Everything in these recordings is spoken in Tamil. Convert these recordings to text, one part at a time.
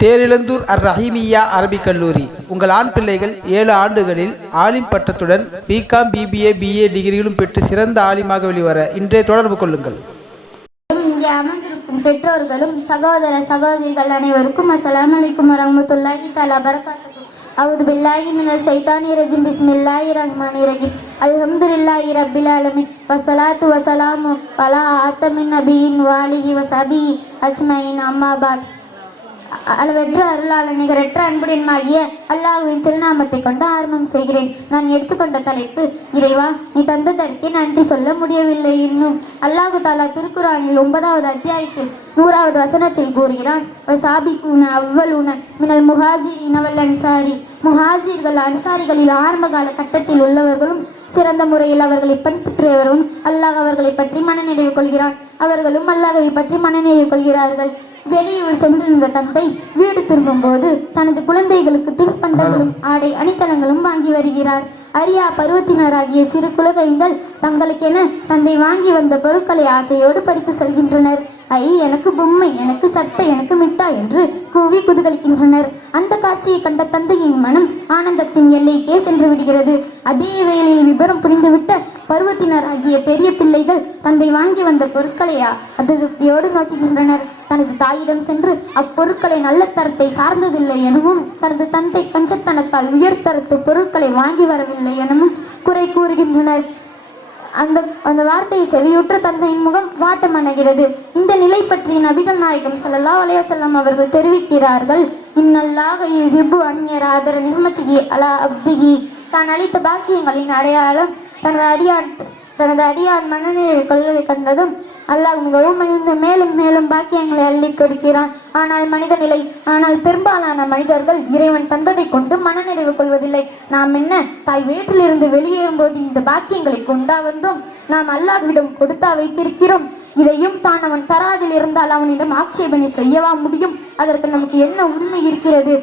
தேரிழந்தூர் அர் ரஹீமியா அரபிக் கல்லூரி. உங்கள் ஆண் பிள்ளைகள் ஏழு ஆண்டுகளில் ஆலிம் பட்டத்துடன் பிகாம் பிபிஏ பிஏ டிகிரிகளும் பெற்று சிறந்த ஆலிமாக வெளிவர இன்றே தொடர்பு கொள்ளுங்கள். இங்கே அமர்ந்திருக்கும் பெற்றோர்களும் சகோதர சகோதரிகள் அனைவருக்கும் அஸ்லாம் அலைக்கும் வரமத்துல்லாஹி தாலா பரகாத்து அவுது பில்லாஹி மினல் ஷைத்தானி ரஜிம். பிஸ்மில்லாஹி ரஹ்மானி ரஹீம். அல்ஹம்துலில்லாஹி ரப்பில் ஆலமின். வசலாத்து வசலாமு பலா ஆத்தமின் நபியின் வாலிஹி வசபி அஜ்மைன் அம்மாபாத் அளவற்ற அருளாள நிகரற்ற அன்புடன்மாகிய அல்லாஹுவின் திருநாமத்தை கொண்டு ஆரம்பம் செய்கிறேன். நான் எடுத்துக்கொண்ட தலைப்பு இறைவா நீ தந்ததற்கே நன்றி சொல்ல முடியவில்லை இன்னும் அல்லாஹு தாலா திருக்குறானில் ஒன்பதாவது அத்தியாயத்தில் நூறாவது வசனத்தில் கூறுகிறான் சாபிக்கூன அவ்வளூன மினல் முஹாஜிரின் அவல் அன்சாரி. முஹாஜிர்கள் அன்சாரிகளில் ஆரம்ப கால கட்டத்தில் உள்ளவர்களும் சிறந்த முறையில் அவர்களை பின்பற்றியவரும் அல்லாஹ் அவர்களை பற்றி மனநிறைவு கொள்கிறான். அவர்களும் அல்லாஹவை பற்றி மனநிறைவு கொள்கிறார்கள். வெளியூர் சென்றிருந்த தந்தை வீடு திரும்பும்போது தனது குழந்தைகளுக்கு தின்பண்டங்களும் ஆடை அணித்தளங்களும் வாங்கி வருகிறார். அரியா பருவத்தினராகிய சிறு குலகைந்தல் தங்களுக்கென தந்தை வாங்கி வந்த பொருட்களை ஆசையோடு பறித்து செல்கின்றனர். ஐ எனக்கு பொம்மை எனக்கு சட்டை எனக்கு மிட்டாய் என்று கூவி குதுகலிக்கின்றனர். அந்த காட்சியை கண்ட தந்தையின் மனம் ஆனந்தத்தின் எல்லைக்கே சென்று விடுகிறது. அதே வேளையில் விபரம் புரிந்துவிட்ட பருவத்தினர் ஆகிய பெரிய பிள்ளைகள் தந்தை வாங்கி வந்த பொருட்களை அதிருப்தியோடு நோக்குகின்றனர். தனது தாயிடம் சென்று அப்பொருட்களை நல்ல தரத்தை சார்ந்ததில்லை எனவும் தனது தந்தை கஞ்சத்தனத்தால் உயர்தரத்து பொருட்களை வாங்கி வரவில்லை எனவும் குறை கூறுகின்றனர். அந்த அந்த வார்த்தையை செவியுற்ற தந்தையின் முகம் வாட்டமடைகிறது இந்த நிலை பற்றி நபிகள் நாயகம் சல்லா அலைஹி அவர்கள் தெரிவிக்கிறார்கள். இன்னல்லாக ஹிபு அந்நியர் ஆதர நிம்மதிஹி அலா அப்திகி தான் அளித்த பாக்கியங்களின் அடையாளம் தனது அடியார் தனது அடியார் மனநிலை கொள்கை கண்டதும் அல்லாஹ் மிகவும் மகிழ்ந்து மேலும் மேலும் பாக்கியங்களை அள்ளி கொடுக்கிறான். ஆனால் மனித நிலை ஆனால் பெரும்பாலான மனிதர்கள் இறைவன் தந்ததை கொண்டு மனநிறைவு கொள்வதில்லை. நாம் என்ன தாய் வீட்டிலிருந்து வெளியேறும்போது இந்த பாக்கியங்களை கொண்டா வந்தோம்? நாம் அல்லாஹ்விடம் கொடுத்தா வைத்திருக்கிறோம். இதையும் தான் அவன் தராதில் இருந்தால் அவனிடம் ஆட்சேபனை செய்யவா முடியும்? அதற்கு நமக்கு என்ன உண்மை இருக்கிறது?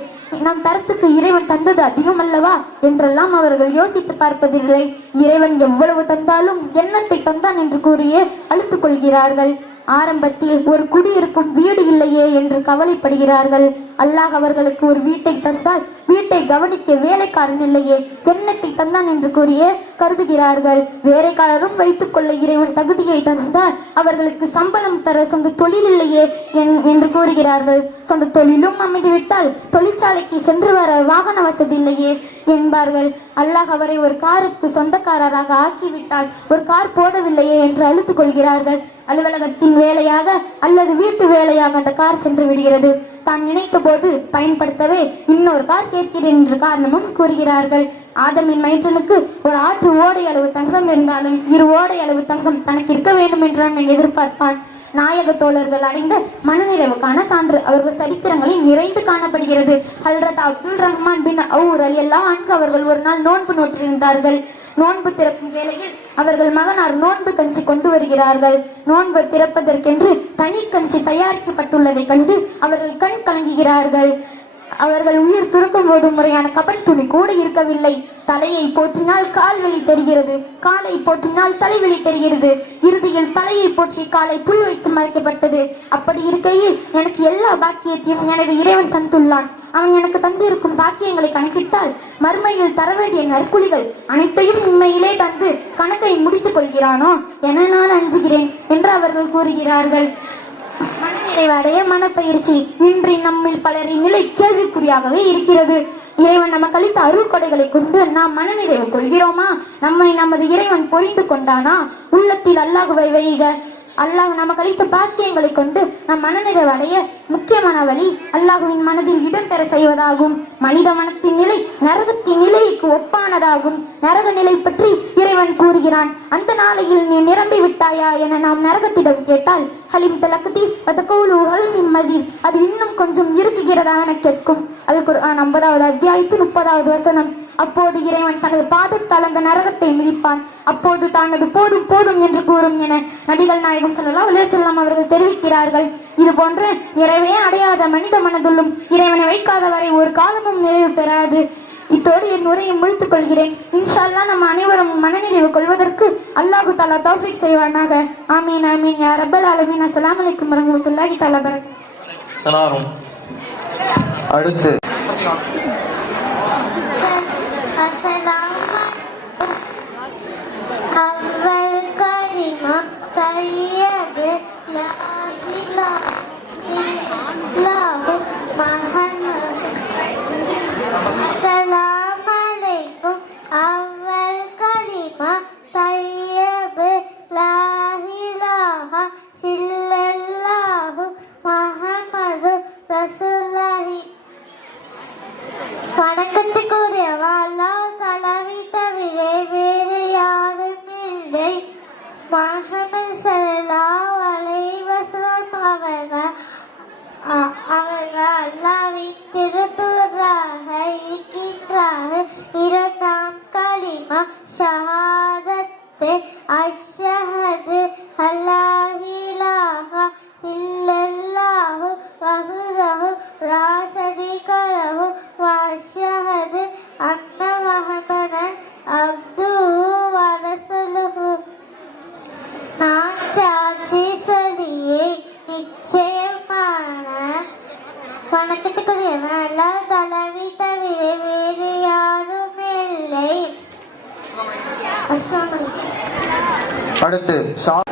நம் தரத்துக்கு இறைவன் தந்தது அதிகம் அல்லவா? என்றெல்லாம் அவர்கள் யோசித்து பார்ப்பதில்லை. இறைவன் எவ்வளவு தந்தாலும் எண்ணத்தை தந்தான் என்று கூறியே அழுத்துக் கொள்கிறார்கள் ஆரம்பத்தில் ஒரு குடியிருக்கும் வீடு இல்லையே என்று கவலைப்படுகிறார்கள். அல்லாஹ் அவர்களுக்கு ஒரு வீட்டை தந்தால் வீட்டை கவனிக்க வேலைக்காரன் இல்லையே எண்ணத்தை தந்தான் என்று கூறியே கருதுகிறார்கள். வேலைக்காரரும் வைத்துக் கொள்ள இறைவன் தகுதியை தந்தால் அவர்களுக்கு சம்பளம் தர சொந்த தொழில் இல்லையே என்று கூறுகிறார்கள். சொந்த தொழிலும் அமைந்துவிட்டால் தொழிற்சாலைக்கு சென்று வர வாகன வசதி இல்லையே என்பார்கள். அல்லாஹ் அவரை ஒரு காருக்கு சொந்தக்காரராக ஆக்கிவிட்டால் ஒரு கார் போதவில்லையே என்று அழுத்துக் கொள்கிறார்கள். அலுவலகத்தின் வேலையாக அல்லது வீட்டு வேலையாக அந்த கார் சென்று விடுகிறது. தான் நினைத்த போது பயன்படுத்தவே இன்னொரு கார் கேட்கிறேன் என்ற காரணமும் கூறுகிறார்கள். ஆதமின் மயிற்றனுக்கு ஒரு ஆற்று ஓடை அளவு தங்கம் இருந்தாலும் இரு ஓடை அளவு தங்கம் தனக்கு இருக்க வேண்டும் என்று அவன் எதிர்பார்ப்பான். நாயக தோழர்கள் அடைந்த மனநிறைவுக்கான சான்று அவர்கள் சரித்திரங்களில் நிறைந்து காணப்படுகிறது. ஹல்ரத் அப்துல் ரஹ்மான் பின் அவுர் அலி அல்லா அன்கு அவர்கள் ஒரு நாள் நோன்பு நோற்றிருந்தார்கள். நோன்பு திறக்கும் வேளையில் அவர்கள் மகனார் நோன்பு கஞ்சி கொண்டு வருகிறார்கள். நோன்பு திறப்பதற்கென்று தனி கஞ்சி தயாரிக்கப்பட்டுள்ளதை கண்டு அவர்கள் கண் கலங்குகிறார்கள். அவர்கள் உயிர் துறக்கும் போது முறையான கபன் துணி கூட இருக்கவில்லை. தலையை போற்றினால் கால் வெளி தெரிகிறது. காலை போற்றினால் தலைவெளி தெரிகிறது. இறுதியில் தலையை போற்றி காலை புல் வைத்து மறைக்கப்பட்டது. அப்படி இருக்கையில் எனக்கு எல்லா பாக்கியத்தையும் எனது இறைவன் தந்துள்ளான். அவன் எனக்கு தந்திருக்கும் பாக்கியங்களை கணக்கிட்டால் மறுமையில் தர வேண்டிய நற்குலிகள் அனைத்தையும் உண்மையிலே தந்து கணக்கை முடித்துக் கொள்கிறானோ? என நான் அஞ்சுகிறேன் என்று அவர்கள் கூறுகிறார்கள். நிறைவடைய மனப்பயிற்சி இன்று நம்மில் பலரின் நிலை கேள்விக்குறியாகவே இருக்கிறது. இறைவன் நமக்கு அளித்த அருள் கொடைகளை கொண்டு நாம் மனநிறைவு கொள்கிறோமா? நம்மை நமது இறைவன் பொறிந்து கொண்டானா? உள்ளத்தில் அல்லாஹுவை வைக. அல்லாஹ் நமக்கு அளித்த பாக்கியங்களை கொண்டு நம் மனநிறைவு அடைய முக்கியமான வழி அல்லாஹுவின் மனதில் இடம்பெற செய்வதாகும். மனித மனத்தின் நிலை நரகத்தின் நிலைக்கு ஒப்பானதாகும். நரக நிலை பற்றி இறைவன் கூறுகிறான் அந்த நாளையில் நீ நிரம்பி விட்டாயா? என நாம் நரகத்திடம் கேட்டால் ஹலிம் தலக்கத்தி வதகூலு ஹல்மின் மஜீத் அது இன்னும் கொஞ்சம் இருக்குகிறதா என கேட்கும். அது ஐம்பதாவது அத்தியாயத்தில் முப்பதாவது வசனம் அப்போது இறைவன் தனது பாதத்தால் அந்த நரகத்தை மிதிப்பான். அப்போது தானது போதும் போதும் என்று கூறும் என நடிகள் நாயகம் சொல்லலாம் அலைஹி அவர்கள் தெரிவிக்கிறார்கள். இது போன்ற நிறைவே அடையாத மனித மனதுள்ளும் இறைவனை வைக்காத வரை ஒரு காலமும் நிறைவு பெறாது. இத்தோடு என் உரையை முடித்துக் கொள்கிறேன். இன்ஷா அல்லாஹ் நம்ம அனைவரும் மனநிறைவு கொள்வதற்கு அல்லாஹு தாலா தௌஃபீக் செய்வானாக. ஆமீன் ஆமீன். யா ரப்பல் ஆலமீன். அஸ்லாம் அலைக்கும் வரமத்துல்லாஹி தாலா பரக் அடுத்து. أول كلمة طيبة لا إله إلا الله மகமது ஸல்லல்லாஹு அலைஹி அவர்கள் அவர்கள் அல்லாவின் திருத்தூராக இருக்கின்றார்கள் இரண்டாம் கலிமா ஷஹாதத்தை அஷஹது அல்லாஹிலாக இலாஹா இல்லல்லாஹு வஹ்தஹு லா ஷரீக அடுத்து சா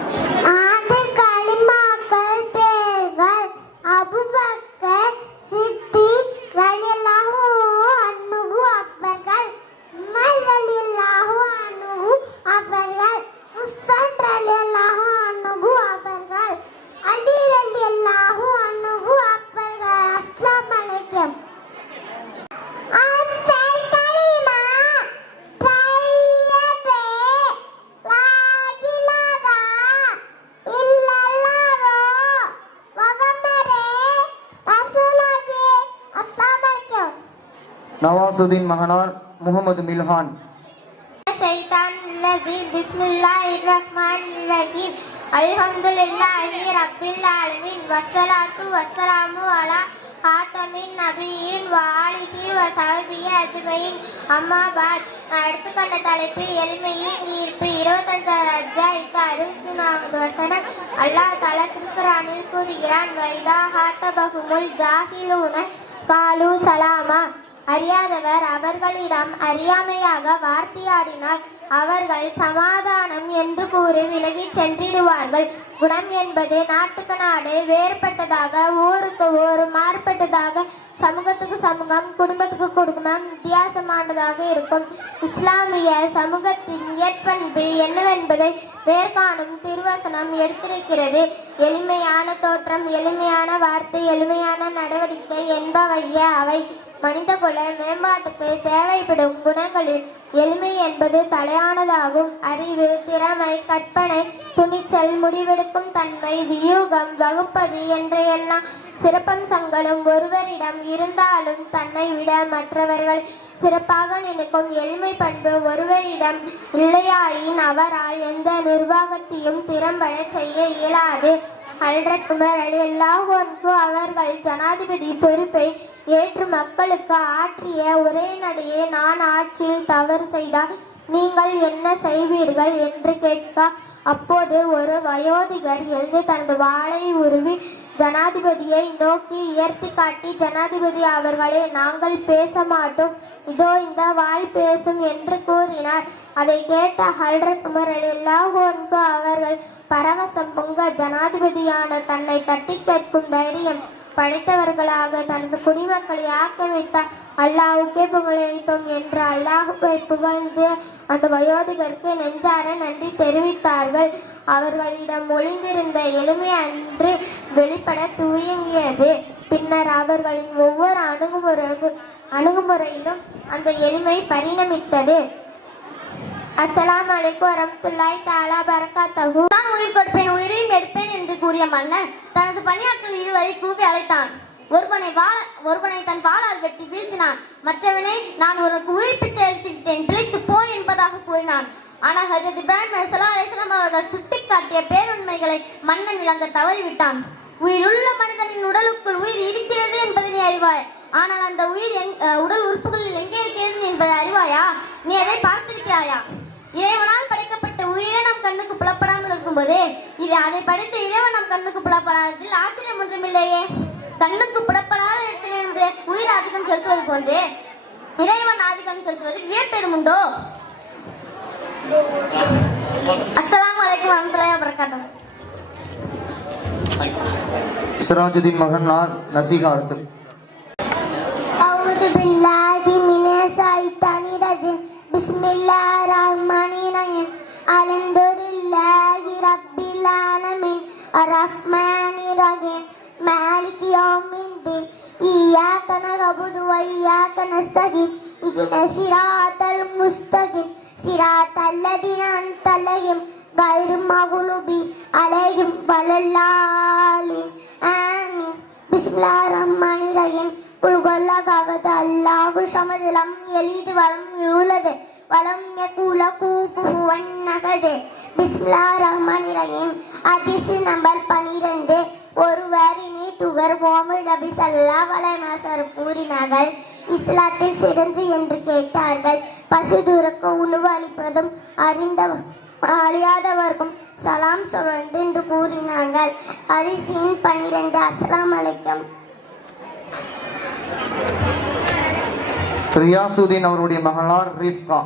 நவாசுதீன் மகனார் முகமது மில்ஹான் الشيطان الرجيم بسم الله الرحمن الرحيم الحمد لله رب العالمين والصلاة والسلام على خاتم النبيين وآله وصحبه أجمعين அம்மா பாத் நான் எடுத்துக்கொண்ட தலைப்பு எளிமையின் ஈர்ப்பு இருபத்தஞ்சாவது அத்தியாயத்து அறுபத்தி நான்கு வசனம் அல்லாஹ் தாலா திருக்குறானில் கூறுகிறான் வைதா ஹாத்தபகுமுல் ஜாஹிலூன காலு சலாமா அறியாதவர் அவர்களிடம் அறியாமையாக வார்த்தையாடினால் அவர்கள் சமாதானம் என்று கூறி விலகிச் சென்றிடுவார்கள். குணம் என்பது நாட்டுக்கு நாடு வேறுபட்டதாக ஊருக்கு ஊர் மாறுபட்டதாக சமூகத்துக்கு சமூகம் குடும்பத்துக்கு குடும்பம் வித்தியாசமானதாக இருக்கும். இஸ்லாமிய சமூகத்தின் இயற்பண்பு என்னவென்பதை மேற்காணும் திருவசனம் எடுத்திருக்கிறது. எளிமையான தோற்றம் எளிமையான வார்த்தை எளிமையான நடவடிக்கை என்பவையே அவை. மனிதகுல மேம்பாட்டுக்கு தேவைப்படும் குணங்களில் எளிமை என்பது தலையானதாகும். அறிவு திறமை கற்பனை துணிச்சல் முடிவெடுக்கும் தன்மை வியூகம் வகுப்பது என்ற எல்லாம் சிறப்பம்சங்களும் ஒருவரிடம் இருந்தாலும் தன்னை விட மற்றவர்கள் சிறப்பாக நினைக்கும் எளிமை பண்பு ஒருவரிடம் இல்லையாயின் அவரால் எந்த நிர்வாகத்தையும் திறம்பட செய்ய இயலாது. ஹல்ரத் உமர் அலி அல்லாஹு அவர்கள் ஜனாதிபதி பொறுப்பை ஏற்று மக்களுக்கு ஆற்றிய ஒரே நடையே நான் ஆட்சியில் தவறு செய்தால் நீங்கள் என்ன செய்வீர்கள் என்று கேட்க அப்போது ஒரு வயோதிகர் எழுந்து தனது வாளை உருவி ஜனாதிபதியை நோக்கி உயர்த்தி காட்டி ஜனாதிபதி அவர்களே நாங்கள் பேச மாட்டோம். இதோ இந்த வாள் பேசும் என்று கூறினார். அதை கேட்ட ஹல்ரத் உமர் அலி அல்லாஹு அவர்கள் பரவசம் பொங்க ஜனாதிபதியான தன்னை தட்டி கேட்கும் தைரியம் படைத்தவர்களாக தனது குடிமக்களை ஆக்கிரமித்த அல்லாஹுக்கே புகழளித்தோம் என்று அல்லாஹுவை புகழ்ந்து அந்த வயோதிகருக்கு நெஞ்சார நன்றி தெரிவித்தார்கள். அவர்களிடம் ஒளிந்திருந்த எளிமை அன்று வெளிப்பட துவங்கியது. பின்னர் அவர்களின் ஒவ்வொரு அணுகுமுறை அணுகுமுறையிலும் அந்த எளிமை பரிணமித்தது. அஸ்லாம் வலைக்கம் வரமத்துல்லாய் தாலா பரக்காத்தஹு உயிர் கொடுப்பேன் உயிரையும் எடுப்பேன் என்று கூறிய மன்னன் தனது பணியாற்றல் இருவரை கூவி அழைத்தான். ஒருவனை வாழ ஒருவனை தன் வாளால் வெட்டி வீழ்த்தினான். மற்றவனை நான் உனக்கு உயிர் பிச்சை அளித்து விட்டேன் பிழைத்து போ என்பதாக கூறினான். ஆனால் ஹஜரத் இப்ராஹிம் அலைஹிஸ்ஸலாம் அலிஸ்லாம் அவர்கள் சுட்டிக்காட்டிய பேருண்மைகளை மன்னன் விளங்க தவறிவிட்டான். உயிருள்ள மனிதனின் உடலுக்குள் உயிர் இருக்கிறது என்பதை நீ அறிவாய். ஆனால் அந்த உயிர் எங் உடல் உறுப்புகளில் எங்கே இருக்கிறது என்பதை அறிவாயா? நீ அதை பார்த்திருக்கிறாயா? இறைவனால் படைக்க உயிரே நம் கண்ணுக்கு புலப்படாமல் இருக்கும்போது இது அதை படைத்த இறைவன் நம் கண்ணுக்கு புலப்படாததில் ஆச்சரியம் ஒன்றுமில்லையே கண்ணுக்கு புலப்படாத இடத்திலிருந்து உயிர் செலுத்துவது போன்றே இறைவன் ஆதிக்கம் செலுத்துவது வியப்பெறும் உண்டோ அஸ்ஸலாமு அலைக்கும் வரமத்துல்லாஹி வபரகாத்துஹு சிராஜுதீன் மகனார் நசீகார்த்து أعوذ بالله من الشيطان الرجيم بسم الله الرحمن نعبد وإياك نستقيم اهدنا صراط المستقيم صراط الذين أنعمت عليهم غير المغلوب عليهم ولا الضالين آمين بسم الله الرحمن الرحيم قل الله كاغد الله سمد لم يلد ولم يولد ولم يكن له كفوا أحد بسم الله الرحمن الرحيم حديث نمبر 12 ஒரு வாரினி துகர் முகமது நபி சல்லா வலைமாசர் கூறினார்கள். இஸ்லாத்தில் சிறந்து என்று கேட்டார்கள். பசு தூரக்கு உணவு அளிப்பதும் அறிந்த அழியாதவர்க்கும் சலாம் சொல்வது என்று கூறினார்கள். ஹரிசின் பன்னிரண்டு அஸ்லாம் அலைக்கம். ரியாசுதீன் அவருடைய மகளார் ரீஃப்கா.